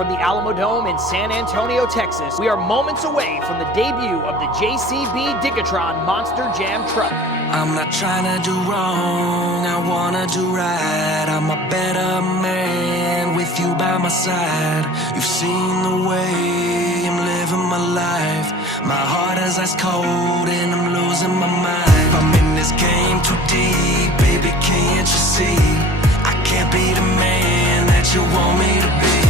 from the Alamo Dome in San Antonio, Texas, we are moments away from the debut of the JCB Digatron Monster Jam truck. I'm not trying to do wrong, I wanna do right. I'm a better man with you by my side. You've seen the way I'm living my life. My heart is ice cold and I'm losing my mind. I'm in this game too deep, baby, can't you see? I can't be the man that you want me to be.